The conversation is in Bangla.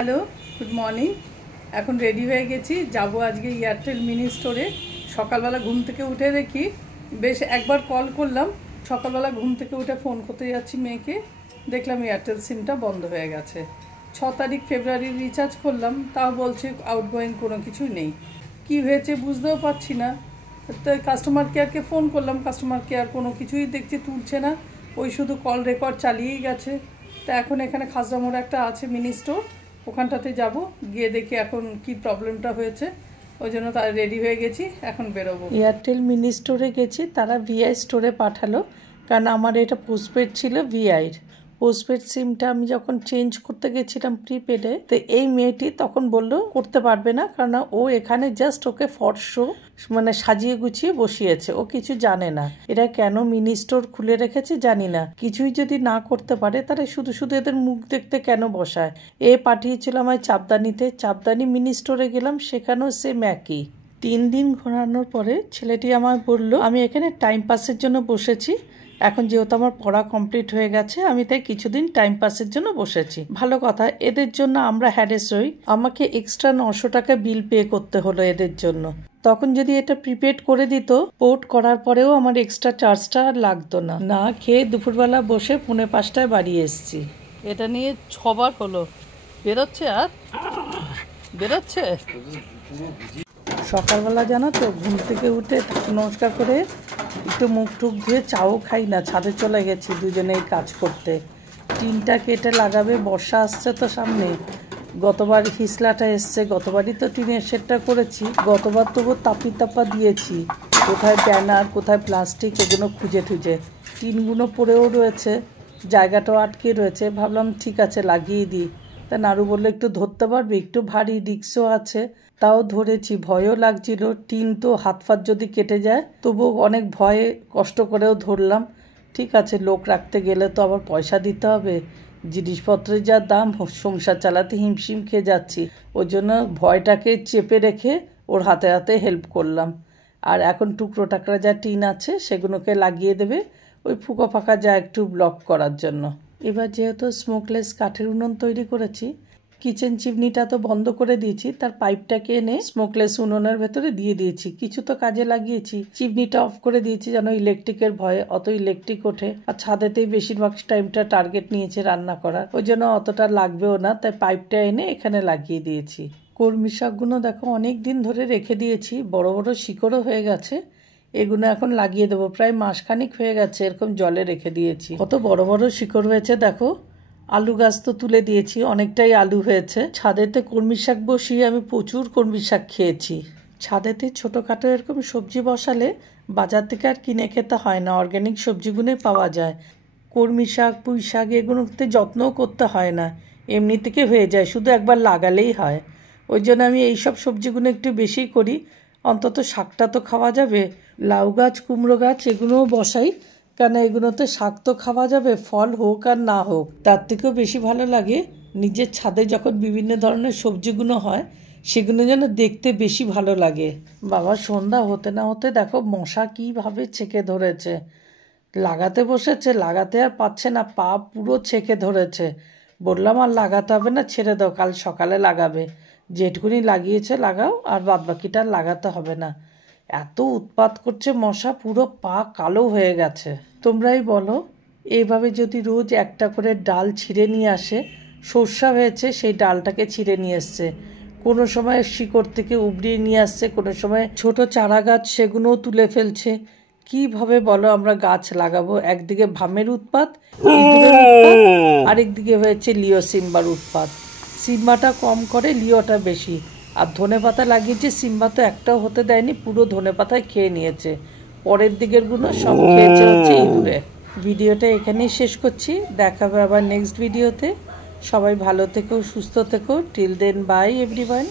Hello, good morning. এখন রেডি হয়ে গেছি, যাব আজকে এয়ারটেল মিনি স্টোরে। সকালবেলা ঘুম থেকে উঠে দেখি, বেশ একবার কল করলাম। সকালবেলা ঘুম থেকে উঠে ফোন করতে যাচ্ছি মেয়েকে, দেখলাম এয়ারটেল সিমটা বন্ধ হয়ে গেছে। 6 তারিখ ফেব্রুয়ারি রিচার্জ করলাম, তাও বলছে আউটগোয়িং কোনো কিছুই নেই। কি হয়েছে বুঝতেও পারছি না। তো কাস্টমার কেয়ারকে ফোন করলাম, কাস্টমার কেয়ার কোনো কিছুই দেখছি তুলছে না, ওই শুধু কল রেকর্ড চালিয়েই গেছে। তা এখন এখানে খাজরা মোড় একটা আছে মিনি স্টোর, ওখানটাতে যাব, গিয়ে দেখি এখন কি প্রবলেমটা হয়েছে। ওই জন্য তারা রেডি হয়ে গেছি, এখন বেরোবো। এয়ারটেল মিনি স্টোরে গেছি, তারা ভিআই স্টোরে পাঠালো, কারণ আমার এটা পোস্টপেড ছিল। ভিআইয়ের পোস্টপেড সিমটা আমি যখন চেঞ্জ করতে গেছিলাম প্রিপেডে, তো এই মেয়েটি তখন বললো করতে পারবে না, কারণ ও এখানে জাস্ট ওকে ফর শো মানে সাজিয়ে গুছিয়ে বসিয়েছে, ও কিছু জানে না। এরা কেন মিনি স্টোর খুলে রেখেছে জানি না। কিছুই যদি না করতে পারে তাহলে শুধু শুধু এদের মুখ দেখতে কেন বসায়। এ পাঠিয়েছিল আমায় চাপদানি মিনি স্টোরে গেলাম, সেখানেও সেম একই। 3 দিন ঘোরানোর পরে ছেলেটি আমায় বলল আমি এখানে টাইম পাসের জন্য বসেছি। এখন যেহেতু আমার পড়া কমপ্লিট হয়ে গেছে, আমি তাই কিছুদিন টাইম পাসের জন্য বসেছি। ভালো কথা, এদের জন্য আমরা হ্যারেস হই। আমাকে এক্সট্রা 900 টাকা বিল পে করতে হলো এদের জন্য। তখন যদি এটা প্রিপেড করে দিত, পোর্ট করার পরেও আমার এক্সট্রা চার্জটা লাগতো না। না খেয়ে দুপুরবেলা বসে 4:45টায় বাড়ি এসেছি। এটা নিয়ে 6বার হলো। বেরোচ্ছে আর বেরোচ্ছে। সকালবেলা জানো তো, ঘুম থেকে উঠে নমস্কার করে একটু মুখ টুক ধুয়ে চাও খাই না, ছাদে চলে গেছি দুজনেই কাজ করতে। টিনটা কেটে লাগাবে, বর্ষা আসছে তো সামনে। গতবার হিসলাটা এসছে, গতবারই তো টিনের শেডটা করেছি। গতবার তবু তাপা দিয়েছি, কোথায় ব্যানার কোথায় প্লাস্টিক এগুলো খুঁজে টুজে। টিনগুলো পড়েও রয়েছে, জায়গাটাও আটকে রয়েছে। ভাবলাম ঠিক আছে লাগিয়ে দিই। তা নাড়ু বললো একটু ধরতে পারবে, একটু ভারী রিক্সও আছে। তাও ধরেছি, ভয়ও লাগছিল। টিন তো হাত ফাত যদি কেটে যায়, তবুও অনেক ভয়ে কষ্ট করেও ধরলাম। ঠিক আছে, লোক রাখতে গেলে তো আবার পয়সা দিতে হবে, জিনিসপত্রের যা দাম, সংসার চালাতে হিমশিম খেয়ে যাচ্ছি। ওই জন্য ভয়টাকে চেপে রেখে ওর হাতে হাতে হেল্প করলাম। আর এখন টুকরো টাকরা যা টিন আছে সেগুলোকে লাগিয়ে দেবে, ওই ফুঁকো ফাঁকা যা একটু ব্লক করার জন্য। এবার যেহেতু স্মোকলেস কাঠের উনুন তৈরি করেছি, কিচেন চিমনিটা তো বন্ধ করে দিয়েছি, তার পাইপটাকে এনে স্মোকলেস উনুনের ভেতরে দিয়ে দিয়েছি। কিছু তো কাজে লাগিয়েছি, চিমনিটা অফ করে দিয়েছি যেন ইলেকট্রিকের ভয়ে অত ইলেকট্রিক ওঠে। আর ছাদেতেই বেশিরভাগ টাইমটা টার্গেট নিয়েছে রান্না করার, ওই জন্য অতটা লাগবেও না, তাই পাইপটা এনে এখানে লাগিয়ে দিয়েছি। কলমি শাকগুলো দেখো অনেক দিন ধরে রেখে দিয়েছি, বড় বড় শিকড়ও হয়ে গেছে। এগুলো এখন লাগিয়ে দেবো, প্রায় মাসখানিক হয়ে গেছে এরকম জলে রেখে দিয়েছি। কত বড় বড় শিকড় হয়েছে দেখো। আলু গাছ তো তুলে দিয়েছি, অনেকটাই আলু হয়েছে। ছাদেতে কলমি শাক বসিয়ে আমি প্রচুর কলমি শাক খেয়েছি। ছাদেতে ছোটোখাটো এরকম সবজি বসালে বাজার থেকে আর কিনে খেতে হয় না, অর্গ্যানিক সবজিগুলোই পাওয়া যায়। কলমি শাক পুঁই শাক এগুলোতে যত্নও করতে হয় না, এমনি থেকে হয়ে যায়, শুধু একবার লাগালেই হয়। ওই জন্য আমি এইসব সবজিগুলো একটু বেশি করি, অন্তত শাকটা তো খাওয়া যাবে। লাউ গাছ কুমড়ো গাছ এগুলোও বসাই, কেন এগুলোতে শাক তো খাওয়া যাবে, ফল হোক আর না হোক। তার থেকেও বেশি ভালো লাগে নিজের ছাদে যখন বিভিন্ন ধরনের সবজিগুলো হয়, সেগুলো যেন দেখতে বেশি ভালো লাগে। বাবা সন্ধ্যা হতে না হতে দেখো মশা কীভাবে ছেকে ধরেছে। লাগাতে বসেছে, লাগাতে আর পাচ্ছে না, পা পুরো ছেকে ধরেছে। বললাম আর লাগাতে হবে না, ছেড়ে দাও, কাল সকালে লাগাবে। যেটুকুনি লাগিয়েছে লাগাও, আর বাদবাকিটা লাগাতে হবে না। এত উৎপাত করছে মশা, পুরো পা কালো হয়ে গেছে। তোমরাই বলো, এইভাবে যদি রোজ একটা করে ডাল ছিঁড়ে নিয়ে আসে, সর্ষা হয়েছে সেই ডালটাকে ছিঁড়ে নিয়ে এসছে, কোনো সময় শিকড় থেকে উবড়িয়ে নিয়ে আসছে, কোনো সময় ছোট চারা গাছ সেগুলোও তুলে ফেলছে। কিভাবে বলো আমরা গাছ লাগাবো? একদিকে ভামের উৎপাত, ইঁদুরের উৎপাত, আরেকদিকে হয়েছে লিও সিম্বার উৎপাত। সিম্বাটা কম করে, লিওটা বেশি। আর ধনেপাতা লাগিয়েছে, সিম্বা তো একটাও হতে দেয়নি, পুরো ধনেপাতায় খেয়ে নিয়েছে। পরের দিকের গুলো সব খেয়েছে হচ্ছে ইঁদুরে। ভিডিওটা এখানেই শেষ করছি, দেখাবে আবার নেক্সট ভিডিওতে। সবাই ভালো থেকো, সুস্থ থেকো। Till then, bye everyone.